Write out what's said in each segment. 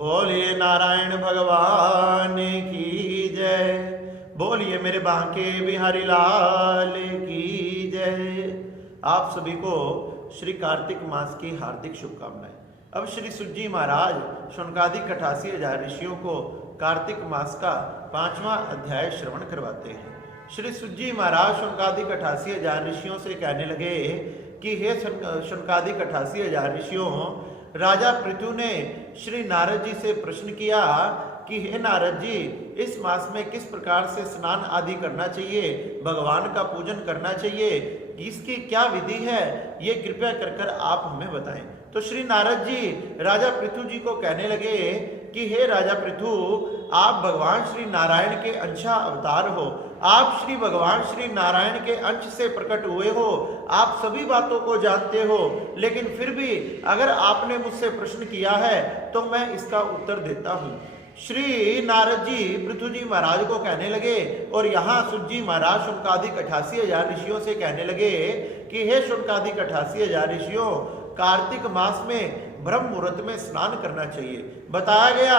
बोलिए नारायण भगवान की जय। बोलिए मेरे बांके बिहारी लाल की जय। आप सभी को श्री कार्तिक मास की हार्दिक शुभकामनाएं। अब श्री सुज्जी महाराज शौनकादिक 88,000 ऋषियों को कार्तिक मास का 5वां अध्याय श्रवण करवाते हैं। श्री सुज्जी महाराज शौनकादिक 88,000 ऋषियों से कहने लगे कि हे शौनकादिक 88,000 ऋषियों, राजा पृथु ने श्री नारद जी से प्रश्न किया कि हे नारद जी, इस मास में किस प्रकार से स्नान आदि करना चाहिए, भगवान का पूजन करना चाहिए, इसकी क्या विधि है, ये कृपया कर आप हमें बताएं। तो श्री नारद जी राजा पृथु जी को कहने लगे कि हे राजा पृथु, आप भगवान श्री नारायण के अंशा अवतार हो, आप श्री भगवान श्री नारायण के अंश से प्रकट हुए हो, आप सभी बातों को जानते हो, लेकिन फिर भी अगर आपने मुझसे प्रश्न किया है तो मैं इसका उत्तर देता हूँ। श्री नारद जी पृथु जी महाराज को कहने लगे और यहाँ सुज्जी महाराज शौनकादिक 88,000 ऋषियों से कहने लगे कि हे शौनकादिक 88,000 ऋषियों, कार्तिक मास में ब्रह्म मुहूर्त में स्नान करना चाहिए। बताया गया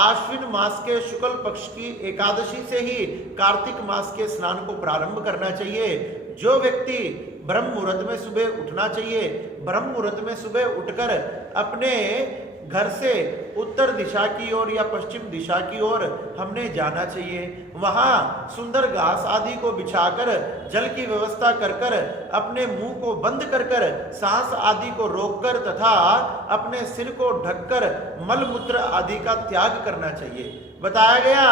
आश्विन मास के शुक्ल पक्ष की एकादशी से ही कार्तिक मास के स्नान को प्रारंभ करना चाहिए। जो व्यक्ति ब्रह्म मुहूर्त में सुबह उठना चाहिए, ब्रह्म मुहूर्त में सुबह उठकर अपने घर से उत्तर दिशा की ओर या पश्चिम दिशा की ओर हमने जाना चाहिए। वहां सुंदर घास आदि को बिछाकर जल की व्यवस्था कर अपने मुंह को बंद कर सांस आदि को रोककर तथा अपने सिर को ढककर मलमूत्र आदि का त्याग करना चाहिए। बताया गया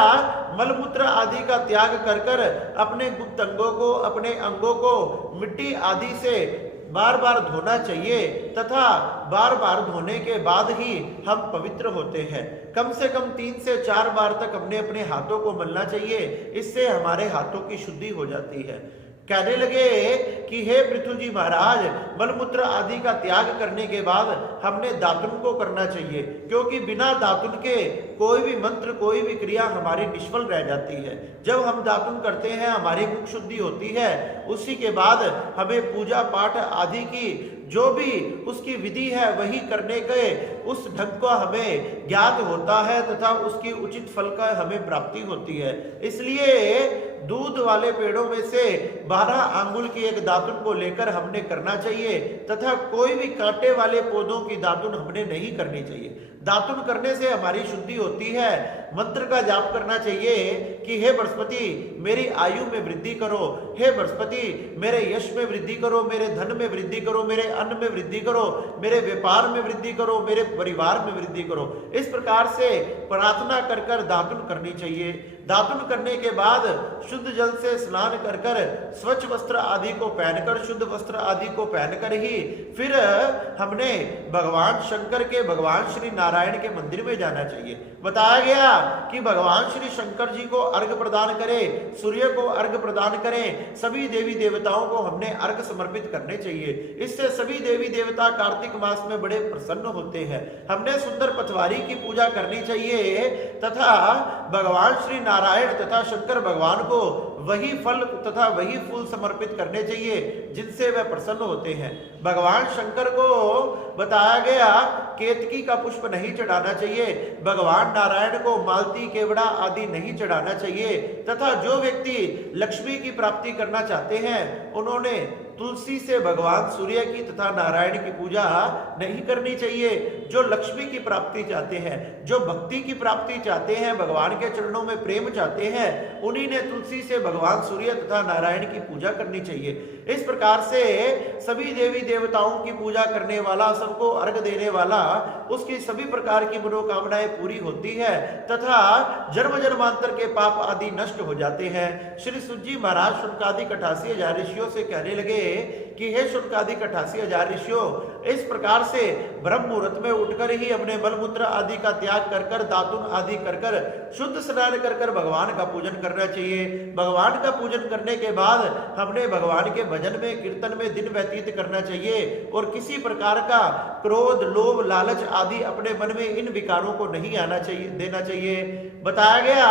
मलमूत्र आदि का त्याग कर अपने गुप्त अंगों को, अपने अंगों को मिट्टी आदि से बार बार धोना चाहिए तथा बार बार धोने के बाद ही हम पवित्र होते हैं। कम से कम 3 से 4 बार तक हमने अपने हाथों को मलना चाहिए, इससे हमारे हाथों की शुद्धि हो जाती है। कहने लगे कि हे पृथु जी महाराज, मलमूत्र आदि का त्याग करने के बाद हमने दातुन को करना चाहिए, क्योंकि बिना दातुन के कोई भी मंत्र, कोई भी क्रिया हमारी निष्फल रह जाती है। जब हम दातुन करते हैं हमारी मुख शुद्धि होती है, उसी के बाद हमें पूजा पाठ आदि की जो भी उसकी विधि है वही करने के उस ढंग को हमें ज्ञात होता है तथा उसकी उचित फल का हमें प्राप्ति होती है। इसलिए दूध वाले पेड़ों में से 12 आंगुल की एक दातुन को लेकर हमने करना चाहिए तथा कोई भी कांटे वाले पौधों की दातुन हमने नहीं करनी चाहिए। दातुन करने से हमारी शुद्धि होती है। मंत्र का जाप करना चाहिए कि हे बृहस्पति, मेरी आयु में वृद्धि करो, हे बृहस्पति मेरे यश में वृद्धि करो, मेरे धन में वृद्धि करो, मेरे अन्न में वृद्धि करो, मेरे व्यापार में वृद्धि करो, मेरे परिवार में वृद्धि करो। इस प्रकार से प्रार्थना कर दातुन करनी चाहिए। दातुन करने के बाद शुद्ध जल से स्नान कर स्वच्छ वस्त्र आदि को पहनकर, शुद्ध वस्त्र आदि को पहनकर ही फिर हमने भगवान शंकर के, भगवान श्री नारायण के मंदिर में जाना चाहिए। बताया गया कि भगवान श्री शंकर जी को अर्घ प्रदान करें, सूर्य को अर्घ प्रदान करें, सभी देवी देवताओं को हमने अर्घ समर्पित करने चाहिए। इससे सभी देवी देवता कार्तिक मास में बड़े प्रसन्न होते हैं। हमने सुंदर पथवारी की पूजा करनी चाहिए तथा भगवान श्री नारायण तथा शंकर भगवान को वही फल तथा वही फूल समर्पित करने चाहिए जिनसे वह प्रसन्न होते हैं। भगवान शंकर को बताया गया केतकी का पुष्प नहीं चढ़ाना चाहिए, भगवान नारायण को मालती, केवड़ा आदि नहीं चढ़ाना चाहिए तथा जो व्यक्ति लक्ष्मी की प्राप्ति करना चाहते हैं उन्होंने तुलसी से भगवान सूर्य की तथा नारायण की पूजा नहीं करनी चाहिए। जो लक्ष्मी की प्राप्ति चाहते हैं, जो भक्ति की प्राप्ति चाहते हैं, भगवान के चरणों में प्रेम चाहते हैं, उन्हीं ने तुलसी से भगवान सूर्य तथा नारायण की पूजा करनी चाहिए। इस प्रकार से सभी देवी देवताओं की पूजा करने वाला, सबको अर्घ देने वाला, उसकी सभी प्रकार की मनोकामनाएं पूरी होती है तथा जन्म जन्मांतर के पाप आदि नष्ट हो जाते हैं। श्री सुज्जी महाराज शौनकादिक 88,000 ऋषियों से कहने लगे कि हे शौनकादिक 88,000 ऋषियों, इस प्रकार से ब्रह्म मुहूर्त में उठकर ही अपने मलमूत्र आदि का त्याग कर दातुन आदि कर शुद्ध स्नान कर भगवान का पूजन करना चाहिए। भगवान का पूजन करने के बाद हमने भगवान के भजन में, कीर्तन में दिन व्यतीत करना चाहिए और किसी प्रकार का क्रोध, लोभ, लालच आदि अपने मन में इन विकारों को नहीं आना चाहिए, देना चाहिए। बताया गया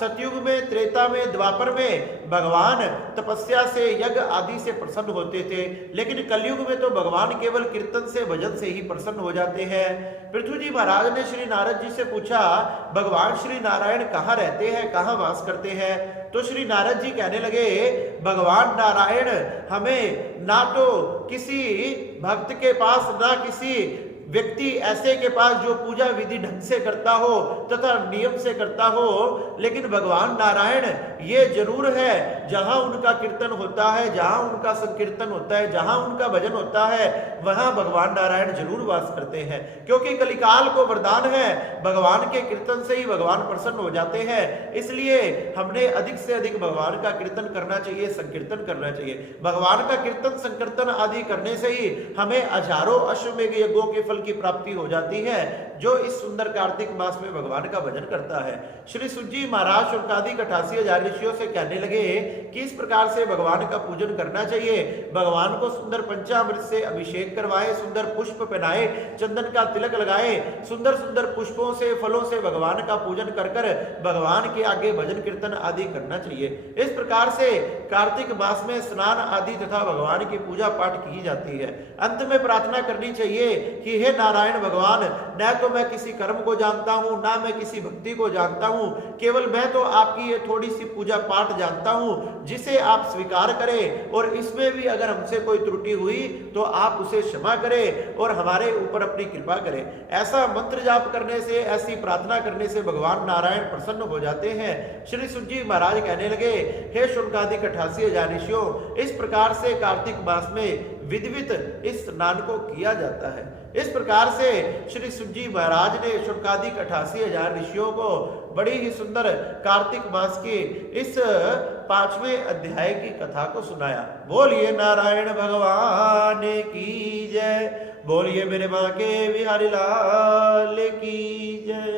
सतयुग में, त्रेता में, द्वापर में भगवान तपस्या से, यज्ञ आदि से प्रसन्न होते थे, लेकिन कलयुग में तो भगवान केवल कीर्तन कीर्तन से भजन से ही प्रसन्न हो जाते हैं। पृथ्वी जी महाराज ने श्री नारद जी से पूछा, भगवान श्री नारायण कहाँ रहते हैं, कहाँ वास करते हैं? तो श्री नारद जी कहने लगे, भगवान नारायण हमें ना तो किसी भक्त के पास, ना किसी व्यक्ति ऐसे के पास जो पूजा विधि ढंग से करता हो तथा नियम से करता हो, लेकिन भगवान नारायण ये जरूर है जहां उनका कीर्तन होता है, जहां उनका संकीर्तन होता है, जहां उनका भजन होता है, वहां भगवान नारायण जरूर वास करते हैं। क्योंकि कलिकाल को वरदान है, भगवान के कीर्तन से ही भगवान प्रसन्न हो जाते हैं। इसलिए हमने अधिक से अधिक भगवान का कीर्तन करना चाहिए, संकीर्तन करना चाहिए। भगवान का कीर्तन संकीर्तन आदि करने से ही हमें हजारों अश्वमेघ यज्ञों के फल की प्राप्ति हो जाती है। जो इस सुंदर कार्तिक मास में भगवान का भजन करता है। श्री सुजी महाराज शुनकादिक 88,000 ऋषियों से कहने लगे कि इस प्रकार से भगवान का पूजन करना चाहिए। भगवान को सुंदर पंचामृत से अभिषेक करवाए, सुंदर पुष्प पहनाए, चंदन का तिलक लगाए, सुंदर सुंदर पुष्पों से, फलों से भगवान का पूजन कर कर भगवान के आगे भजन कीर्तन आदि करना चाहिए। इस प्रकार से कार्तिक मास में स्नान आदि तथा भगवान की पूजा पाठ की जाती है। अंत में प्रार्थना करनी चाहिए कि हे नारायण भगवान, न तो मैं किसी कर्म को जानता हूं, ना मैं किसी भक्ति को जानता हूं, केवल मैं तो आपकी ये थोड़ी सी पूजा पाठ जानता हूं, जिसे आप स्वीकार करें, और इसमें भी अगर हमसे कोई त्रुटि हुई तो आप उसे क्षमा करें और हमारे ऊपर अपनी कृपा करें। ऐसा मंत्र जाप करने से, ऐसी प्रार्थना करने से भगवान नारायण प्रसन्न हो जाते हैं। श्री सुजी महाराज कहने लगे, हे शुनकादिक 88,000 ऋषियों, इस प्रकार से कार्तिक मास में विधिवत इस स्नान को किया जाता है। इस प्रकार से श्री सुजी महाराज ने शुनकादिक 88,000 ऋषियों को बड़ी ही सुंदर कार्तिक मास की इस 5वें अध्याय की कथा को सुनाया। बोलिए नारायण भगवान की जय, बोलिए मेरे मां के बिहारी लाल की जय।